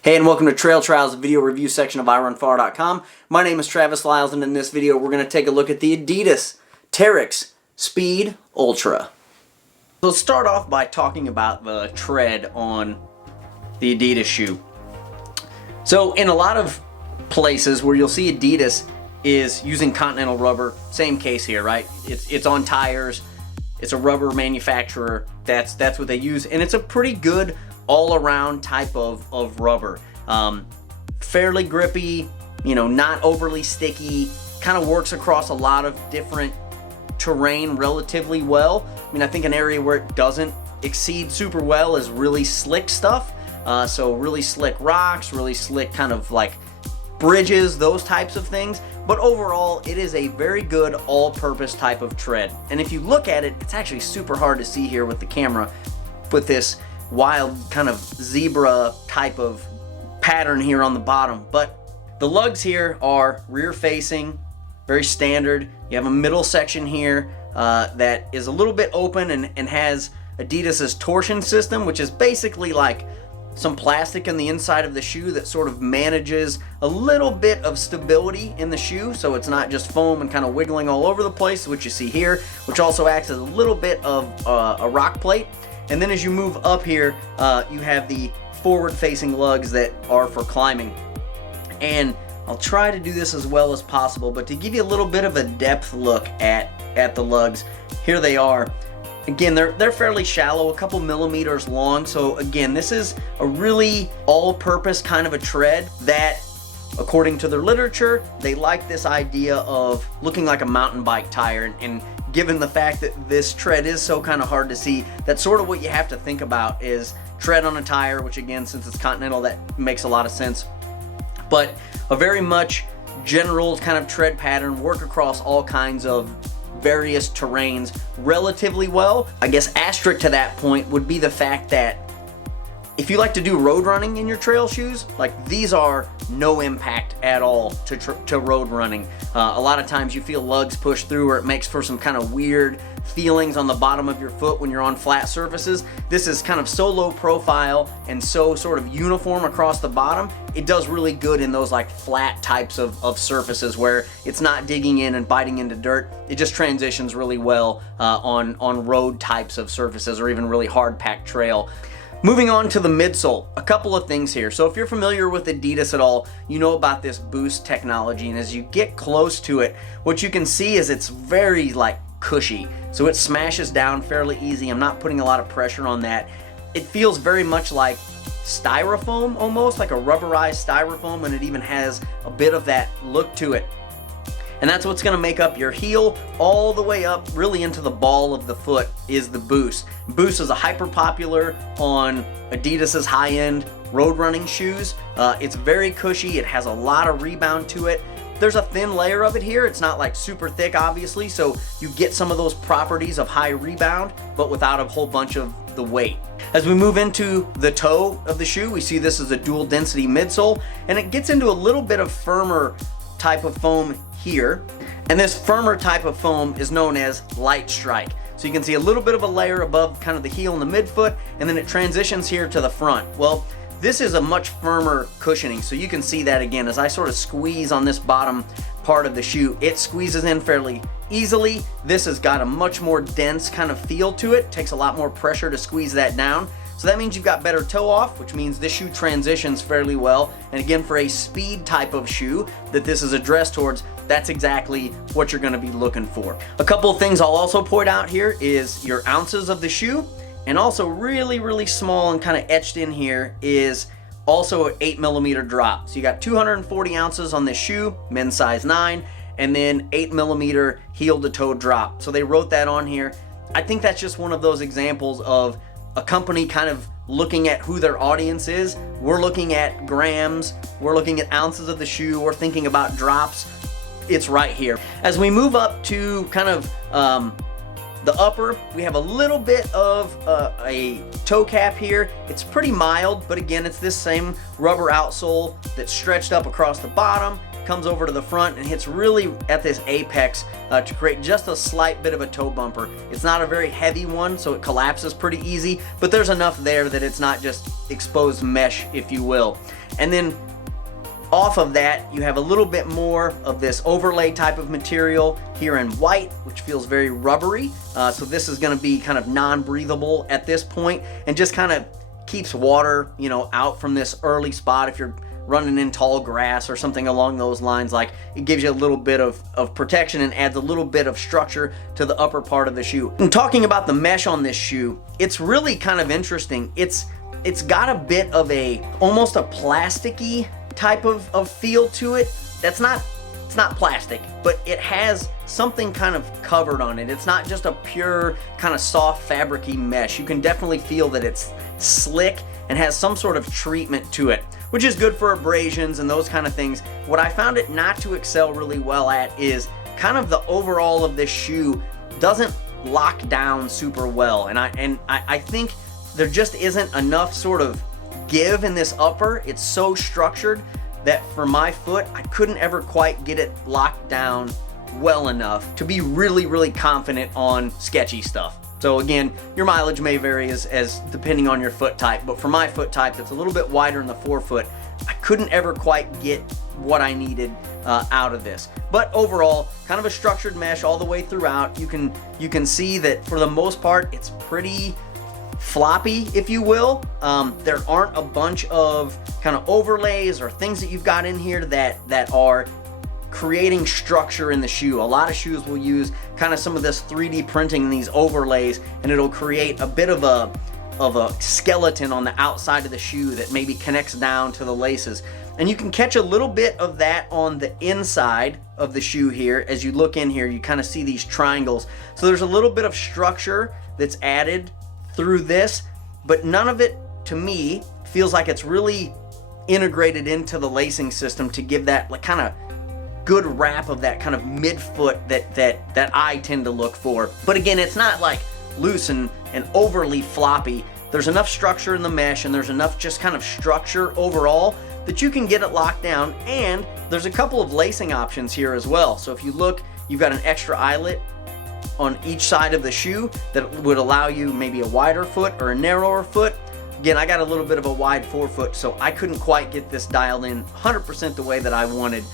Hey, and welcome to Trail Trials, video review section of iRunFar.com. My name is Travis Lyles, and in this video we're going to take a look at the adidas Terrex Speed Ultra. So let's start off by talking about the tread on the adidas shoe. So in a lot of places where you'll see adidas is using Continental rubber, same case here, right? It's on tires, it's a rubber manufacturer, that's what they use, and it's a pretty good all-around type of rubber. Fairly grippy, not overly sticky, kind of works across a lot of different terrain relatively well. I mean, I think an area where it doesn't exceed super well is really slick stuff. So really slick rocks, really slick kind of like bridges, those types of things. But overall, it is a very good all-purpose type of tread. And if you look at it, it's actually super hard to see here with the camera with this wild kind of zebra type of pattern here on the bottom. But the lugs here are rear facing, very standard. You have a middle section here that is a little bit open and has Adidas's torsion system, which is basically like some plastic in the inside of the shoe that sort of manages a little bit of stability in the shoe, so it's not just foam and kind of wiggling all over the place, which you see here, which also acts as a little bit of a rock plate. And then as you move up here, you have the forward-facing lugs that are for climbing. And I'll try to do this as well as possible, but to give you a little bit of a depth look at the lugs, here they are. Again, they're fairly shallow, a couple millimeters long. So again, this is a really all-purpose kind of a tread that, according to their literature, they like this idea of looking like a mountain bike tire. And given the fact that this tread is so kind of hard to see, that's sort of what you have to think about is tread on a tire, which again, since it's Continental, that makes a lot of sense. But a very much general kind of tread pattern, work across all kinds of various terrains relatively well. I guess asterisk to that point would be the fact that if you like to do road running in your trail shoes, like these are no impact at all to road running. A lot of times you feel lugs push through, or it makes for some kind of weird feelings on the bottom of your foot when you're on flat surfaces. This is kind of so low profile and so sort of uniform across the bottom. It does really good in those like flat types of surfaces where it's not digging in and biting into dirt. It just transitions really well on road types of surfaces, or even really hard packed trail. Moving on to the midsole, a couple of things here. So if you're familiar with Adidas at all, you know about this boost technology, and as you get close to it, what you can see is it's very like cushy. So it smashes down fairly easy. I'm not putting a lot of pressure on that. It feels very much like styrofoam, almost like a rubberized styrofoam, and it even has a bit of that look to it. And that's what's going to make up your heel all the way up really into the ball of the foot is the Boost. Boost is a hyper popular on Adidas's high-end road running shoes. It's very cushy. It has a lot of rebound to it. There's a thin layer of it here. It's not like super thick, obviously, so you get some of those properties of high rebound, but without a whole bunch of the weight. As we move into the toe of the shoe, we see this is a dual density midsole, and it gets into a little bit of firmer type of foam here, and this firmer type of foam is known as light strike. So you can see a little bit of a layer above kind of the heel and the midfoot, and then it transitions here to the front. Well, this is a much firmer cushioning, so you can see that again as I sort of squeeze on this bottom part of the shoe. It squeezes in fairly easily. This has got a much more dense kind of feel to it. Takes a lot more pressure to squeeze that down. So that means you've got better toe off, which means this shoe transitions fairly well. And again, for a speed type of shoe that this is addressed towards, that's exactly what you're gonna be looking for. A couple of things I'll also point out here is your ounces of the shoe, and also really, really small and kind of etched in here is also an 8mm drop. So you got 240 ounces on this shoe, men's size 9, and then 8mm heel to toe drop. So they wrote that on here. I think that's just one of those examples of a company kind of looking at who their audience is. We're looking at grams, we're looking at ounces of the shoe, we're thinking about drops. It's right here. As we move up to kind of the upper, we have a little bit of a toe cap here. It's pretty mild, but again, it's this same rubber outsole that's stretched up across the bottom, comes over to the front and hits really at this apex to create just a slight bit of a toe bumper. It's not a very heavy one, so it collapses pretty easy, but there's enough there that it's not just exposed mesh, if you will. And then off of that, you have a little bit more of this overlay type of material here in white, which feels very rubbery. So this is going to be kind of non-breathable at this point, and just kind of keeps water, you know, out from this early spot. If you're running in tall grass or something along those lines, like, it gives you a little bit of protection and adds a little bit of structure to the upper part of the shoe. And talking about the mesh on this shoe, it's really kind of interesting. It's got a bit of almost a plasticky type of feel to it. It's not plastic, but it has something kind of covered on it. It's not just a pure kind of soft fabricy mesh. You can definitely feel that it's slick and has some sort of treatment to it, which is good for abrasions and those kind of things. What I found it not to excel really well at is kind of the overall of this shoe doesn't lock down super well, and I think there just isn't enough sort of give in this upper. It's so structured that for my foot, I couldn't ever quite get it locked down well enough to be really confident on sketchy stuff. So again, your mileage may vary as depending on your foot type, but for my foot type that's a little bit wider in the forefoot, I couldn't ever quite get what I needed out of this. But overall, kind of a structured mesh all the way throughout. You can see that for the most part, it's pretty floppy, if you will. There aren't a bunch of kind of overlays or things that you've got in here that are creating structure in the shoe. A lot of shoes will use kind of some of this 3D printing in these overlays, and it'll create a bit of a skeleton on the outside of the shoe that maybe connects down to the laces. And you can catch a little bit of that on the inside of the shoe here. As you look in here, you kind of see these triangles. So there's a little bit of structure that's added through this, but none of it, to me, feels like it's really integrated into the lacing system to give that like kind of good wrap of that kind of midfoot that I tend to look for. But again, it's not like loose and overly floppy. There's enough structure in the mesh, and there's enough just kind of structure overall that you can get it locked down. And there's a couple of lacing options here as well. So if you look, you've got an extra eyelet on each side of the shoe that would allow you maybe a wider foot or a narrower foot. Again, I got a little bit of a wide forefoot, so I couldn't quite get this dialed in 100% the way that I wanted,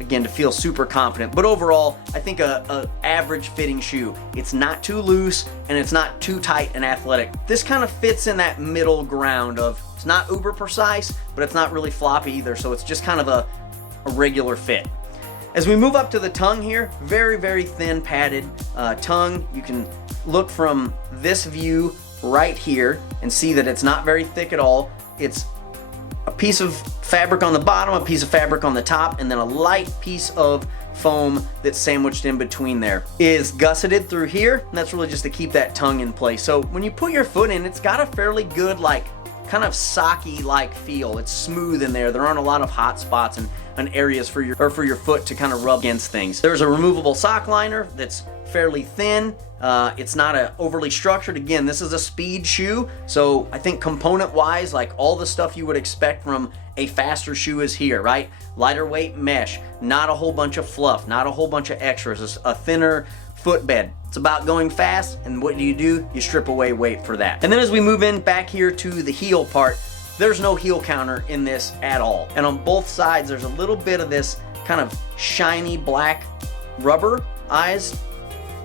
again, to feel super confident. But overall, I think a average fitting shoe. It's not too loose and it's not too tight and athletic. This kind of fits in that middle ground of, it's not uber precise, but it's not really floppy either, so it's just kind of a regular fit. As we move up to the tongue here, very thin padded tongue. You can look from this view right here and see that it's not very thick at all. It's a piece of fabric on the bottom, a piece of fabric on the top, and then a light piece of foam that's sandwiched in between there. Is gusseted through here, and that's really just to keep that tongue in place. So when you put your foot in, it's got a fairly good, like, kind of socky-like feel. It's smooth in there. There aren't a lot of hot spots and areas for your foot to kind of rub against things. There's a removable sock liner that's fairly thin. It's not overly structured. Again, this is a speed shoe, so I think component-wise, like all the stuff you would expect from a faster shoe is here, right? Lighter weight mesh, not a whole bunch of fluff, not a whole bunch of extras, it's a thinner footbed. It's about going fast, and what do? You strip away weight for that. And then as we move in back here to the heel part, there's no heel counter in this at all. And on both sides, there's a little bit of this kind of shiny black rubber eyes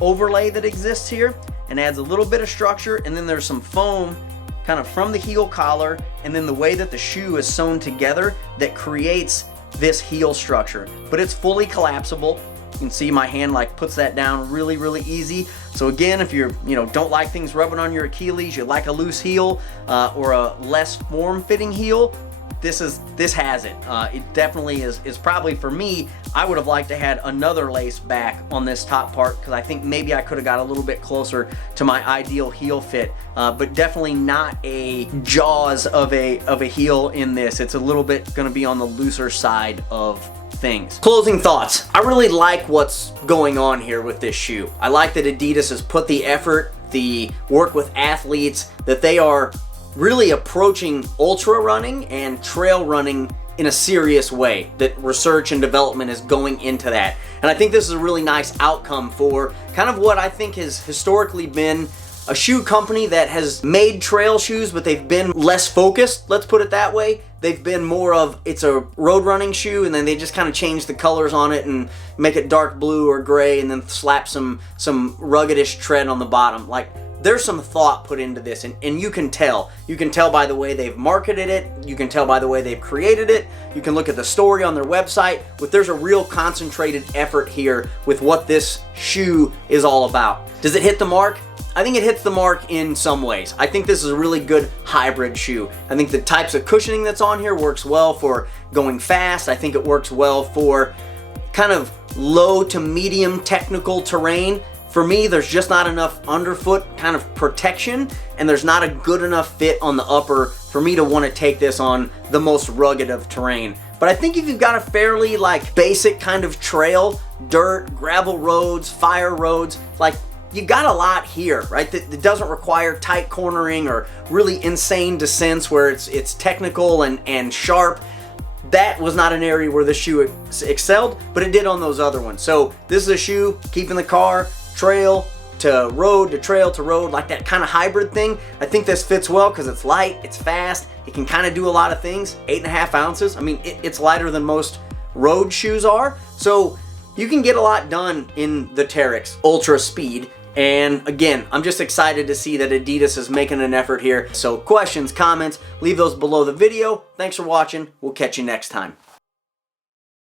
overlay that exists here and adds a little bit of structure. And then there's some foam kind of from the heel collar and then the way that the shoe is sewn together that creates this heel structure. But it's fully collapsible. You can see my hand like puts that down really easy. So again, if you're don't like things rubbing on your Achilles, you like a loose heel or a less form-fitting heel, this has it. It definitely is probably, for me, I would have liked to had another lace back on this top part because I think maybe I could have got a little bit closer to my ideal heel fit, but definitely not a jaws of a heel in this. It's a little bit going to be on the looser side of things. Closing thoughts. I really like what's going on here with this shoe. I like that Adidas has put the effort, the work with athletes, that they are really approaching ultra running and trail running in a serious way, that research and development is going into that. And I think this is a really nice outcome for kind of what I think has historically been a shoe company that has made trail shoes, but they've been less focused, let's put it that way. they've been more of, it's a road running shoe, and then they just kind of change the colors on it and make it dark blue or gray, and then slap some ruggedish tread on the bottom. Like, there's some thought put into this, and you can tell. You can tell by the way they've marketed it. You can tell by the way they've created it. You can look at the story on their website. But there's a real concentrated effort here with what this shoe is all about. Does it hit the mark? I think it hits the mark in some ways. I think this is a really good hybrid shoe. I think the types of cushioning that's on here works well for going fast. I think it works well for kind of low to medium technical terrain. For me, there's just not enough underfoot kind of protection, and there's not a good enough fit on the upper for me to want to take this on the most rugged of terrain. But I think if you've got a fairly like basic kind of trail, dirt, gravel roads, fire roads, like you got a lot here, right? That doesn't require tight cornering or really insane descents where it's technical and sharp. That was not an area where the shoe excelled, but it did on those other ones. So this is a shoe, keep in the car, trail to road to trail to road, like that kind of hybrid thing. I think this fits well because it's light, it's fast, it can kind of do a lot of things. 8.5 ounces. I mean, it's lighter than most road shoes are. So you can get a lot done in the Terrex Ultra Speed. And again, I'm just excited to see that Adidas is making an effort here. So questions, comments, leave those below the video. Thanks for watching. We'll catch you next time.